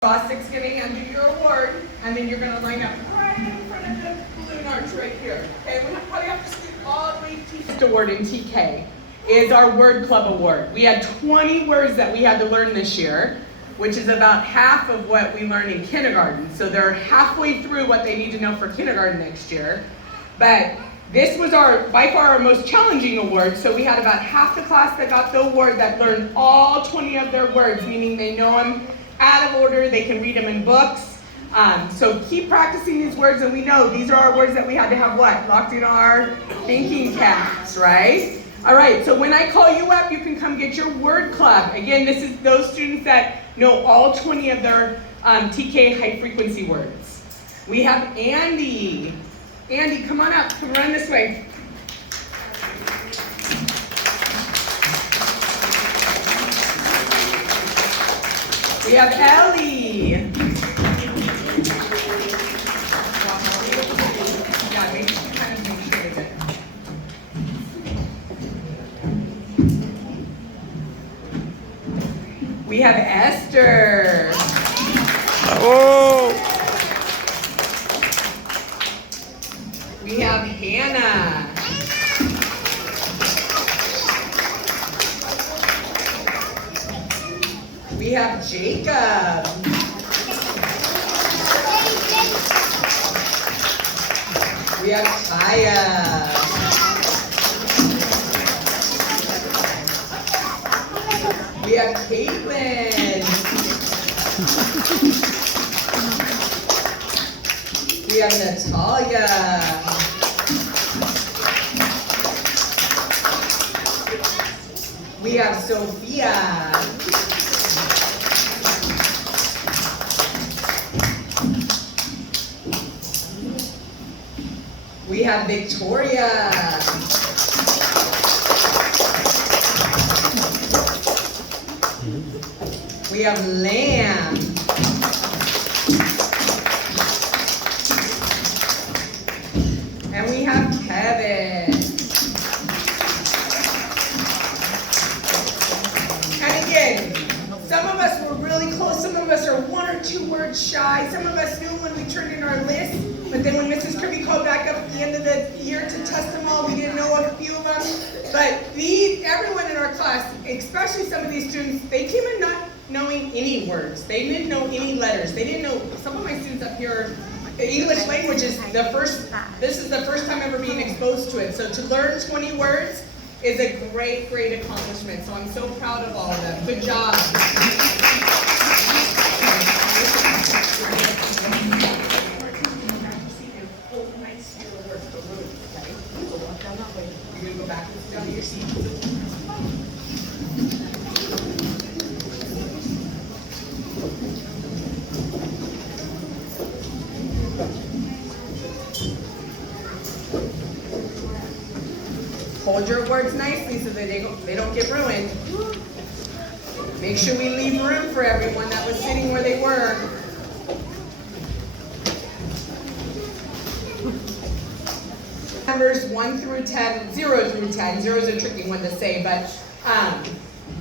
Bostic's going to hand you your award, and then you're going to line up right in front of the balloon arch right here. Okay, we probably have to scoot all the way to TK. Award in TK is our Word Club Award. We had 20 words that we had to learn this year, which is about half of what we learned in kindergarten. So they're halfway through what they need to know for kindergarten next year. But this was by far our most challenging award, so we had about half the class that got the award that learned all 20 of their words, meaning they know them out of order, they can read them in books. So keep practicing these words, and we know these are our words that we had to have what? Locked in our thinking caps, right? All right, so when I call you up, you can come get your word club. Again, this is those students that know all 20 of their TK high frequency words. We have Andy. Andy, come on up, come run this way. We have Ellie. Yeah, maybe kind of make sure that. We have Esther. Oh. We have Hannah. We have Jacob. We have Kaya. We have Caitlin. We have Natalia. We have Sophia. We have Victoria. We have Lamb. And we have Kevin. And again, some of us were really close. Some of us are one or two words shy. Some of us knew when we turned in our list. But then when Mrs. Kirby called back up at the end of the year to test them all, we didn't know a few of them. But everyone in our class, especially some of these students, they came in not knowing any words. They didn't know any letters. They didn't know, some of my students up here, the English language is this is the first time ever being exposed to it. So to learn 20 words is a great, great accomplishment. So I'm so proud of all of them. Good job. You're going to go back and sit down to your seat. Hold your words nicely so that they don't get ruined. Make sure we leave room for everyone that was sitting where they were. Numbers 1 through 10, 0 through 10. 0 is a tricky one to say, but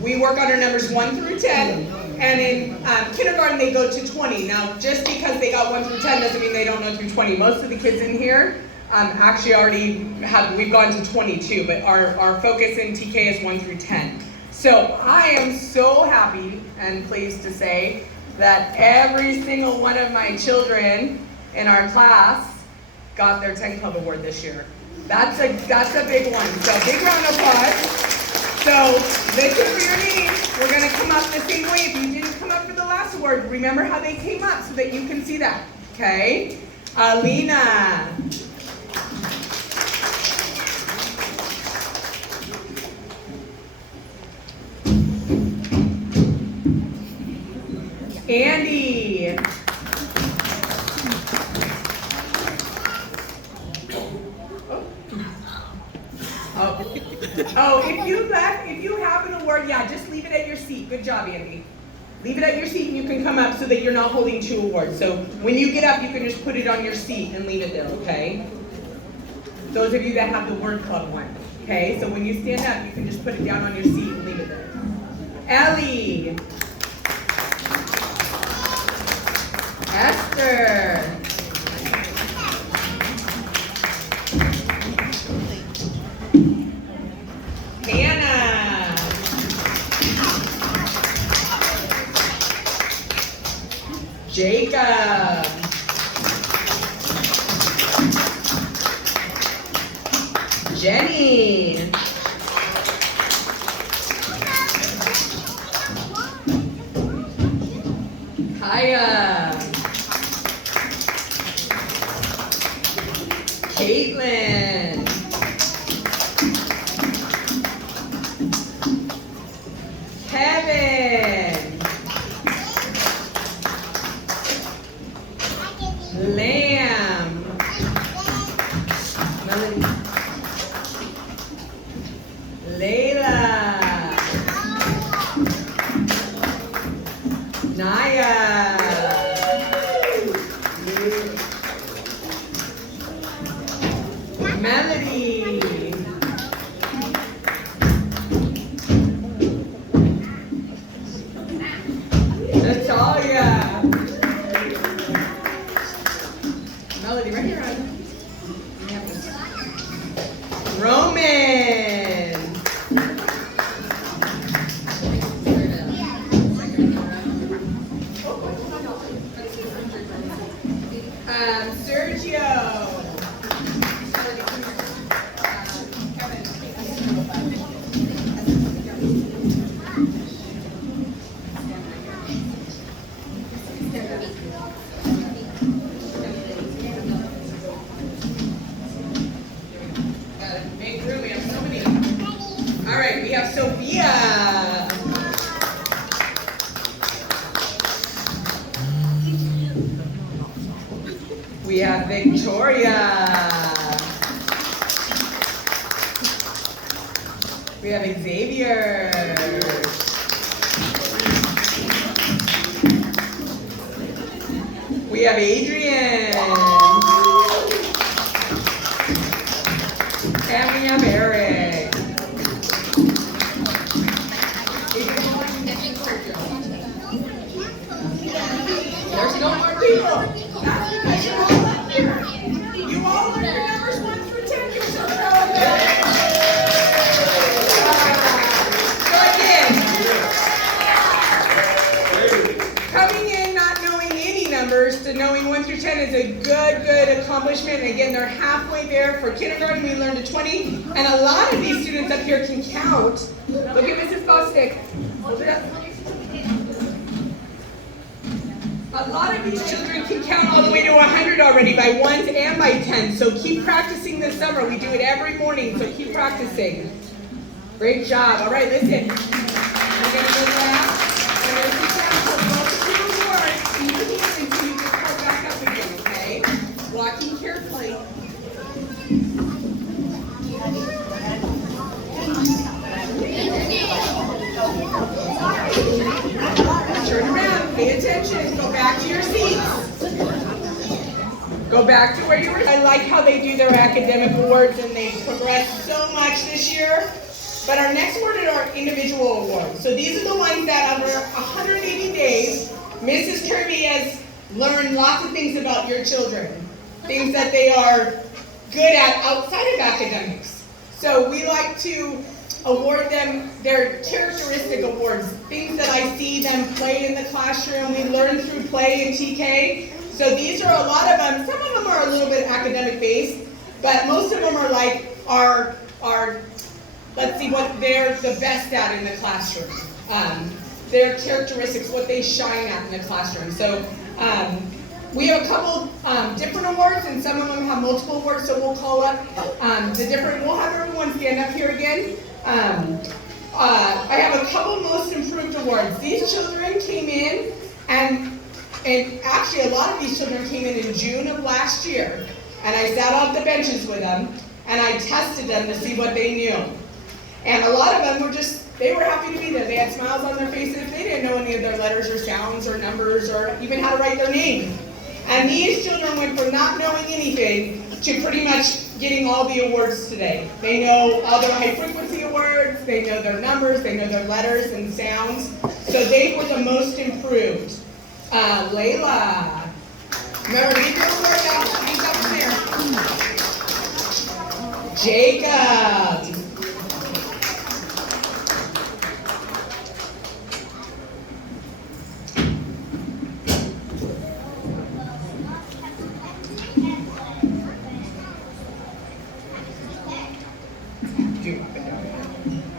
we work on our numbers 1 through 10, and in kindergarten they go to 20. Now, just because they got 1 through 10 doesn't mean they don't know through 20. Most of the kids in here actually we've gone to 22, but our focus in TK is 1 through 10. So I am so happy and pleased to say that every single one of my children in our class got their 10 Club Award this year. That's a big one. So big round of applause. So listen for your names. We're gonna come up the same way. If you didn't come up for the last award, remember how they came up so that you can see that. Okay? Alina. Andy. Oh, if you have an award, yeah, just leave it at your seat. Good job, Andy. Leave it at your seat and you can come up so that you're not holding two awards. So when you get up, you can just put it on your seat and leave it there, okay? Those of you that have the word club one, okay? So when you stand up, you can just put it down on your seat and leave it there. Ellie. Ester. Hannah. Jacob. Jenny. Kaya. Caitlin. Kevin. Lamb. Melody. Layla. Naya. Melody. Natalia. Melody, right here, Ryan. Roman. Sergio. Gotta make room, we have so many. All right, we have Sophia. We have Victoria. We have Xavier. We have Adrian. And we have Eric. There's no more people. That's because you're all up here. You all learned your numbers 1 through 10. You're so proud of that. So again, coming in not knowing any numbers to knowing 1 through 10 is a good accomplishment. And again, they're halfway there. For kindergarten, we learned to 20. And a lot of these students up here can count. Look at Mrs. Bostick. Hold it up. A lot of these children can count all the way to 100 already by 1s and by 10s. So keep practicing this summer. We do it every morning, so keep practicing. Great job. All right, listen. We're going to go back. And there's the sample. Both of your words. You can until you just come back up again, okay? Walking carefully. Turn around, pay attention, go back to your seats. Go back to where you were. I like how they do their academic awards and they've progressed so much this year. But our next award are our individual awards. So these are the ones that over 180 days, Mrs. Kirby has learned lots of things about your children. Things that they are good at outside of academics. So we like to award them their characteristic awards, things that I see them play in the classroom. We learn through play and TK. So these are a lot of them. Some of them are a little bit academic based, but most of them are like our let's see what they're the best at in the classroom. Their characteristics, what they shine at in the classroom. So we have a couple different awards, and some of them have multiple awards, so we'll call up we'll have everyone stand up here again. I have a couple most improved awards. These children came in, and actually a lot of these children came in June of last year, and I sat on the benches with them, and I tested them to see what they knew. And a lot of them were they were happy to be there. They had smiles on their faces. They didn't know any of their letters or sounds or numbers or even how to write their name. And these children went from not knowing anything to pretty much getting all the awards today. They know all their high frequency awards, they know their numbers, they know their letters and sounds. So they were the most improved. Layla. Remember, leave your word out. Leave that one there. Jacob.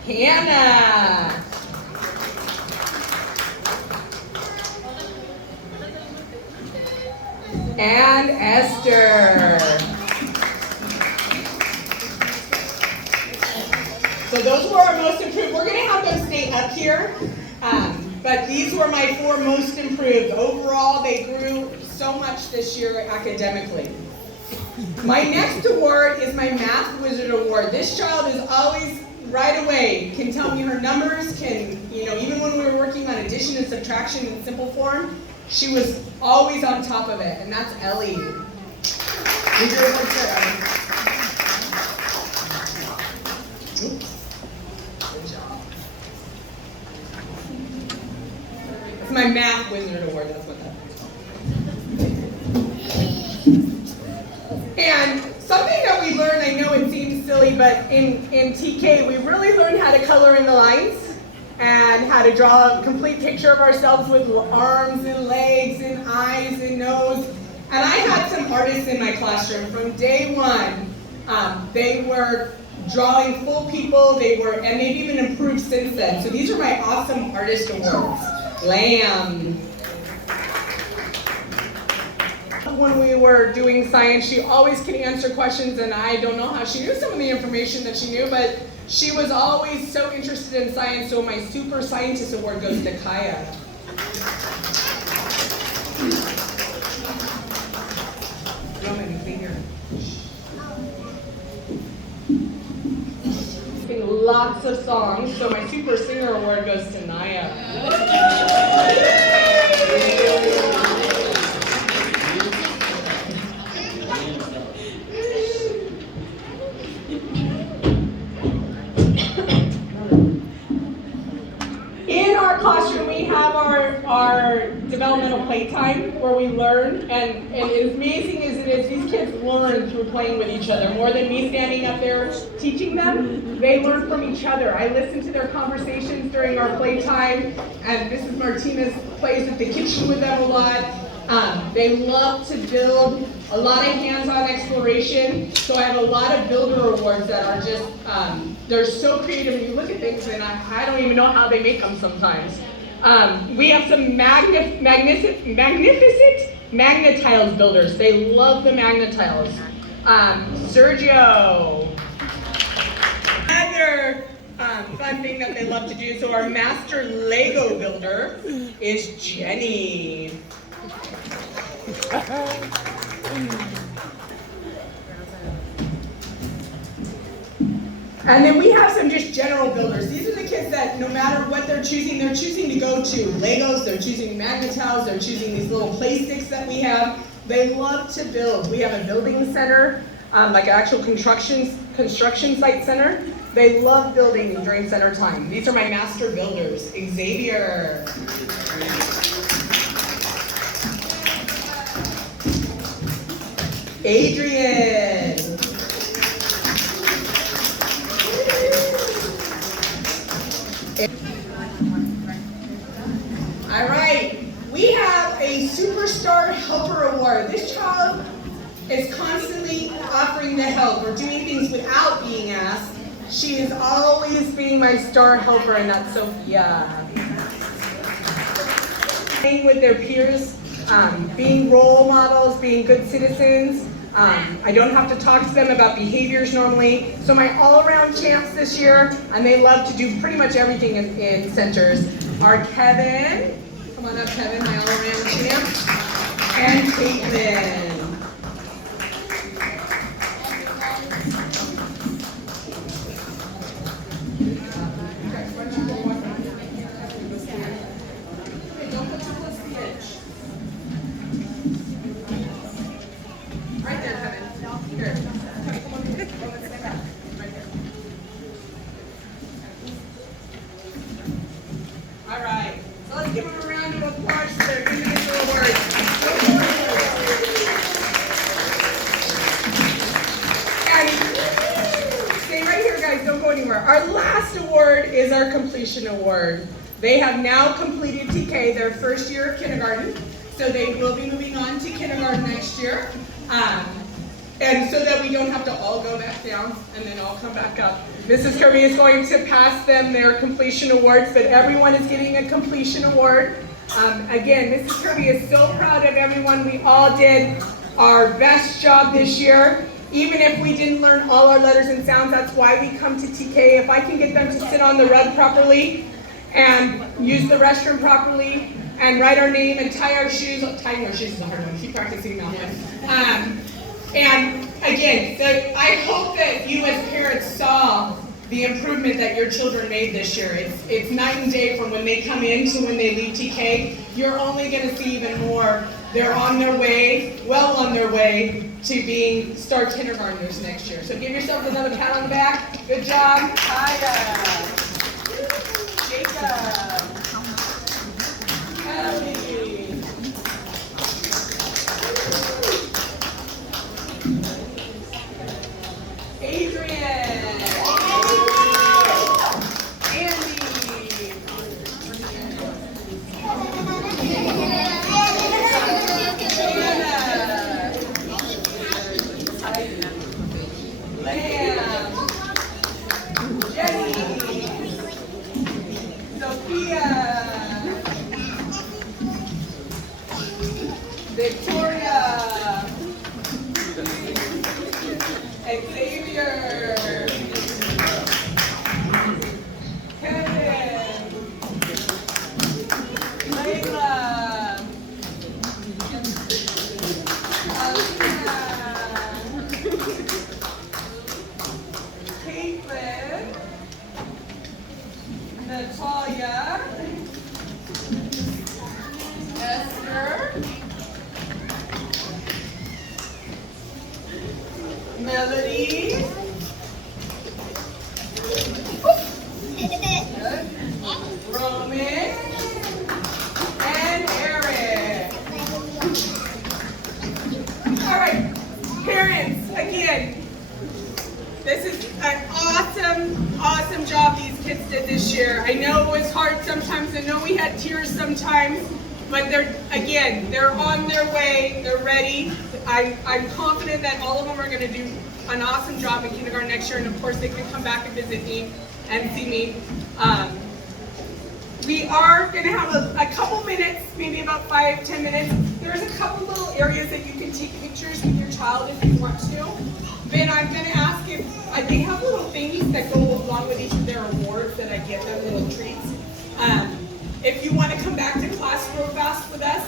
Hannah. And Esther. So those were our most improved. We're going to have them stay up here, but these were my 4 most improved. Overall, they grew so much this year academically. My next award is my Math Wizard Award. This child is always right away, can tell me her numbers, can, even when we were working on addition and subtraction in simple form, she was always on top of it, and that's Ellie. Leave your award there, Ellie. Oops. Good job. It's my Math Wizard Award, that's what that is. And something that we learned, I know it seems silly, but in TK, we really learned how to color in the lines and how to draw a complete picture of ourselves with arms and legs and eyes and nose. And I had some artists in my classroom from day one. They were drawing full people, and they've even improved since then. So these are my awesome artist awards. Lamb. When we were doing science, she always could answer questions, and I don't know how she knew some of the information that she knew, but she was always so interested in science, so my Super Scientist Award goes to Kaya. Sing lots of songs, so my Super Singer Award goes to Naya. Classroom, we have our developmental playtime where we learn, and as amazing as it is, these kids learn through playing with each other. More than me standing up there teaching them, they learn from each other. I listen to their conversations during our playtime, and Mrs. Martinez plays at the kitchen with them a lot. They love to build, a lot of hands-on exploration, so I have a lot of builder awards that are just, they're so creative, and you look at things and I don't even know how they make them sometimes. We have some magnificent Magna-Tiles builders. They love the Magna-Tiles. Sergio. Another fun thing that they love to do, so our master Lego builder is Jenny. And then we have some just general builders. These are the kids that no matter what they're choosing to go to Legos, they're choosing Magna-Tiles, they're choosing these little play sticks that we have. They love to build. We have a building center, like an actual construction site center. They love building during center time. These are my master builders. Xavier. Adrian. All right, we have a Superstar Helper Award. This child is constantly offering to help or doing things without being asked. She is always being my star helper, and that's Sophia. Playing with their peers, being role models, being good citizens. I don't have to talk to them about behaviors normally. So my all-around champs this year, and they love to do pretty much everything in centers, are Kevin. Come on up, Kevin, my all-around champ. And Caitlin. All right, so let's give them a round of applause for their individual awards. is our completion award. They have now completed TK, their first year of kindergarten, so they will be moving on to kindergarten next year. And so that we don't have to all go back down and then all come back up. Mrs. Kirby is going to pass them their completion awards, but everyone is getting a completion award. Again, Mrs. Kirby is so proud of everyone. We all did our best job this year. Even if we didn't learn all our letters and sounds, that's why we come to TK. If I can get them to sit on the rug properly and use the restroom properly and write our name and tie our shoes. Tying our shoes is a hard one. Keep practicing that one. And again, so I hope that you as parents saw the improvement that your children made this year. It's night and day from when they come in to when they leave TK. You're only going to see even more. They're on their way, well on their way to being star kindergartners next year. So give yourselves another pat on the back. Good job. Kaya. Jacob. Ellie. Adrian. Andy. Lamb. Jenny. Sophia. Victoria. Xavier. Kevin. Layla. Alina. Caitlin. Natalia. Esther. Melody. Roman. And Eric. All right, parents, again, this is an awesome job these kids did this year. I know it was hard sometimes. I know we had tears sometimes. But they're on their way, they're ready. I'm confident that all of them are going to do an awesome job in kindergarten next year, and of course they can come back and visit me and see me. We are going to have a couple minutes, maybe about 5-10 minutes. There's a couple little areas that you can take pictures with your child if you want to. Then I'm going to ask if they have little thingies that go along with each of their awards that I give them, little treats. If you want to come back to class real fast with us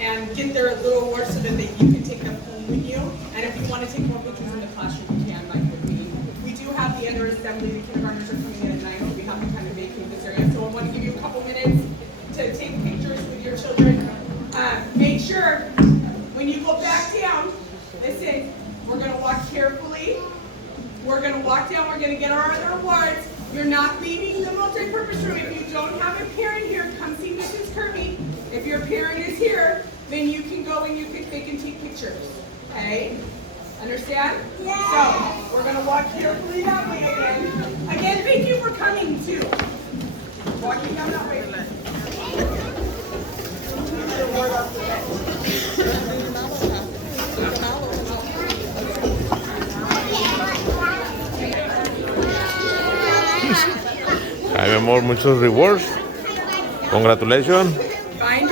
and get their little awards so that you can take them home with you. And if you want to take more pictures in the classroom, you can, like with me. We do have the other assembly. The kindergartners are coming in at 9. We have to kind of vacate this area. So I want to give you a couple minutes to take pictures with your children. Make sure when you go back down, listen, we're going to walk carefully. We're going to walk down. We're going to get our other awards. You're not leaving the multi-purpose room. If you don't have a parent here, come see Mrs. Kirby. If your parent is here, then you can go and they can take pictures. Okay? Understand? Yeah. So we're gonna walk carefully that way again. Again, thank you for coming too. Walking down that way. Ay, mi amor, muchos rewards. Congratulations. Fine.